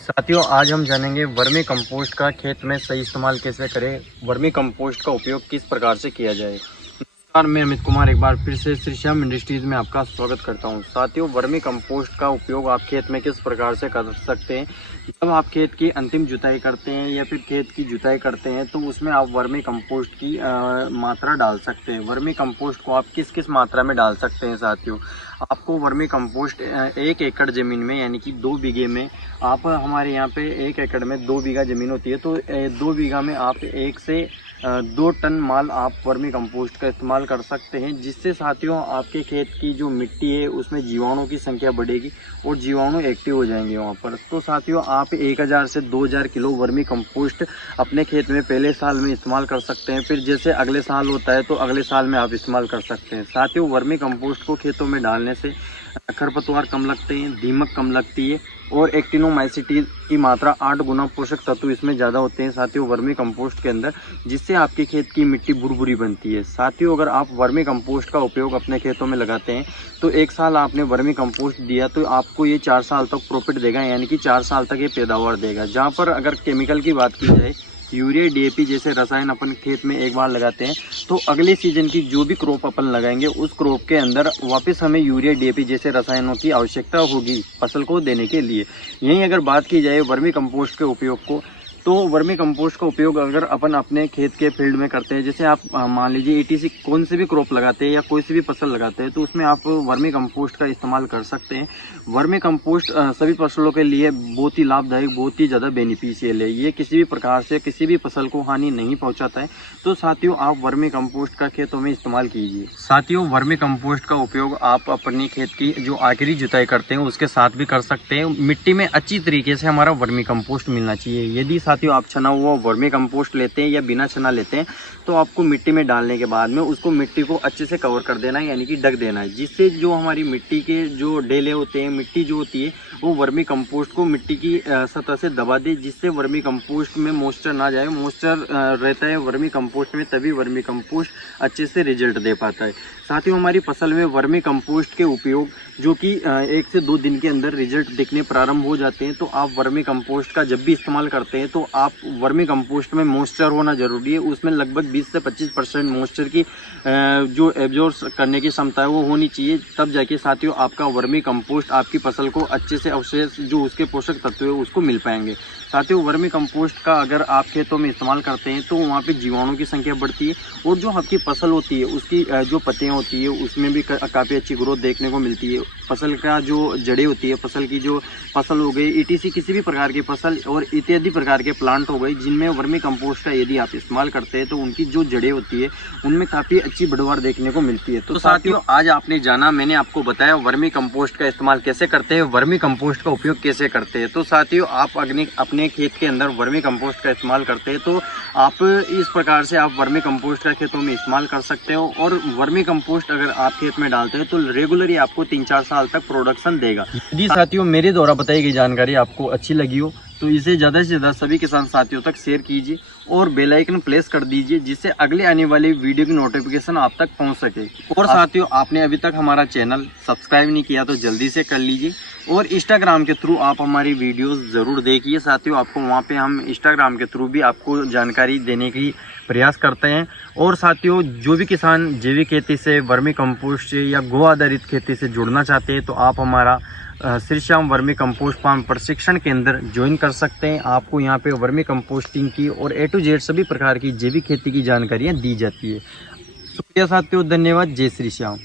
साथियों, आज हम जानेंगे वर्मी कंपोस्ट का खेत में सही इस्तेमाल कैसे करें, वर्मी कंपोस्ट का उपयोग किस प्रकार से किया जाए। नमस्कार, मैं अमित कुमार एक बार फिर से श्री श्याम इंडस्ट्रीज में आपका स्वागत करता हूं। साथियों, वर्मी कंपोस्ट का उपयोग आप खेत में किस प्रकार से कर सकते हैं। जब आप खेत की अंतिम जुताई करते हैं या फिर खेत की जुताई करते हैं तो उसमें आप वर्मी कंपोस्ट की मात्रा डाल सकते हैं। वर्मी कंपोस्ट को आप किस किस मात्रा में डाल सकते हैं। साथियों, आपको वर्मी कंपोस्ट 1 एकड़ ज़मीन में यानी कि 2 बीघे में, आप हमारे यहाँ पे 1 एकड़ में 2 बीघा ज़मीन होती है तो 2 बीघा में आप 1 से 2 टन माल आप वर्मी कंपोस्ट का इस्तेमाल कर सकते हैं, जिससे साथियों आपके खेत की जो मिट्टी है उसमें जीवाणुओं की संख्या बढ़ेगी और जीवाणु एक्टिव हो जाएंगे वहाँ पर। तो साथियों, आप 1000 से 2000 किलो वर्मी कंपोस्ट अपने खेत में पहले साल में इस्तेमाल कर सकते हैं। फिर जैसे अगले साल होता है तो अगले साल में आप इस्तेमाल कर सकते हैं। साथियों, वर्मी कंपोस्ट को खेतों में डालने से खरपतवार कम लगते हैं, दीमक कम लगती है और एक्टिनोमाइसीटी की मात्रा 8 गुना पोषक तत्व इसमें ज़्यादा होते हैं साथियों वर्मी कंपोस्ट के अंदर, जिससे आपके खेत की मिट्टी बुरबुरी बनती है। साथियों, अगर आप वर्मी कंपोस्ट का उपयोग अपने खेतों में लगाते हैं तो 1 साल आपने वर्मी कंपोस्ट दिया तो आपको ये 4 साल तक प्रॉफिट देगा, यानी कि 4 साल तक ये पैदावार देगा। जहाँ पर अगर केमिकल की बात की जाए, यूरिया डीएपी जैसे रसायन अपन खेत में एक बार लगाते हैं तो अगले सीजन की जो भी क्रॉप अपन लगाएंगे उस क्रॉप के अंदर वापस हमें यूरिया डीएपी जैसे रसायनों की आवश्यकता होगी फसल को देने के लिए। यहीं अगर बात की जाए वर्मी कंपोस्ट के उपयोग को, तो वर्मी कंपोस्ट का उपयोग अगर अपन अपने खेत के फील्ड में करते हैं, जैसे आप मान लीजिए ETC कौन से भी क्रॉप लगाते हैं या कोई सी भी फसल लगाते हैं तो उसमें आप वर्मी कंपोस्ट का इस्तेमाल कर सकते हैं। वर्मी कंपोस्ट सभी फसलों के लिए बहुत ही लाभदायक, बहुत ही ज़्यादा बेनिफिशियल है। ये किसी भी प्रकार से किसी भी फसल को हानि नहीं पहुंचाता है। तो साथियों, आप वर्मी कंपोस्ट का खेतों में इस्तेमाल कीजिए। साथियों, वर्मी कंपोस्ट का उपयोग आप अपनी खेत की जो आखिरी जुताई करते हैं उसके साथ भी कर सकते हैं। मिट्टी में अच्छी तरीके से हमारा वर्मी कंपोस्ट मिलना चाहिए। यदि साथियों आप छना हुआ वर्मी कंपोस्ट लेते हैं या बिना छना लेते हैं तो आपको मिट्टी में डालने के बाद में उसको मिट्टी को अच्छे से कवर कर देना है, यानी कि ढक देना है, जिससे जो हमारी मिट्टी के जो डेले होते हैं, मिट्टी जो होती है वो वर्मी कंपोस्ट को मिट्टी की सतह से दबा दे, जिससे वर्मी कंपोस्ट में मॉइस्चर ना जाए। मॉइस्चर रहता है वर्मी कंपोस्ट में, तभी वर्मी कंपोस्ट अच्छे से रिजल्ट दे पाता है। साथियों, हमारी फसल में वर्मी कंपोस्ट के उपयोग जो कि 1 से 2 दिन के अंदर रिजल्ट दिखने प्रारंभ हो जाते हैं, तो आप वर्मी कंपोस्ट का जब भी इस्तेमाल करते हैं तो आप वर्मी कंपोस्ट में मॉइस्चर होना जरूरी है। उसमें लगभग 20 से 25% मॉइस्चर की जो एब्जॉर्ब करने की क्षमता है वो होनी चाहिए, तब जाके साथियों आपका वर्मी कंपोस्ट आपकी फसल को अच्छे से अवशेष जो उसके पोषक तत्व है उसको मिल पाएंगे। साथियों, वर्मी कंपोस्ट का अगर आप खेतों में इस्तेमाल करते हैं तो वहाँ पे जीवाणुओं की संख्या बढ़ती है और जो आपकी फसल होती है उसकी जो पत्तियाँ होती है उसमें भी काफ़ी अच्छी ग्रोथ देखने को मिलती है। फसल का जो जड़ें होती है, फसल की जो फसल हो गई, ETC किसी भी प्रकार की फसल और इत्यादि प्रकार के प्लांट हो गए जिनमें वर्मी कंपोस्ट का यदि आप इस्तेमाल करते हैं तो उनकी जो जड़ें होती है उनमें काफ़ी अच्छी बढ़वार देखने को मिलती है। तो साथियों, आज आपने जाना, मैंने आपको बताया वर्मी कंपोस्ट का इस्तेमाल कैसे करते हैं, वर्मी कंपोस्ट का उपयोग कैसे करते हैं। तो साथियों, आप अपने खेत के अंदर वर्मी कंपोस्ट का इस्तेमाल करते हैं तो आप इस प्रकार से आप वर्मी कंपोस्ट का खेतों में इस्तेमाल कर सकते हो। और वर्मी कंपोस्ट अगर आप खेत में डालते हैं तो रेगुलरली आपको 3-4 साल तक प्रोडक्शन देगा। यदि साथियों मेरे द्वारा बताई गई जानकारी आपको अच्छी लगी हो तो इसे ज़्यादा से ज़्यादा सभी किसान साथियों तक शेयर कीजिए और बेल आइकन प्रेस कर दीजिए, जिससे अगले आने वाली वीडियो की नोटिफिकेशन आप तक पहुंच सके। और साथियों, आपने अभी तक हमारा चैनल सब्सक्राइब नहीं किया तो जल्दी से कर लीजिए और इंस्टाग्राम के थ्रू आप हमारी वीडियोस ज़रूर देखिए। साथियों, आपको वहां पे हम इंस्टाग्राम के थ्रू भी आपको जानकारी देने की प्रयास करते हैं। और साथियों, जो भी किसान जैविक खेती से, वर्मी कंपोस्ट से या गो आधारित खेती से जुड़ना चाहते हैं तो आप हमारा Shri Shyam vermicompost farm प्रशिक्षण केंद्र ज्वाइन कर सकते हैं। आपको यहाँ पे वर्मी कंपोस्टिंग की और A to Z सभी प्रकार की जैविक खेती की जानकारियाँ दी जाती है। शुक्रिया साथियों, धन्यवाद। जय श्री श्याम।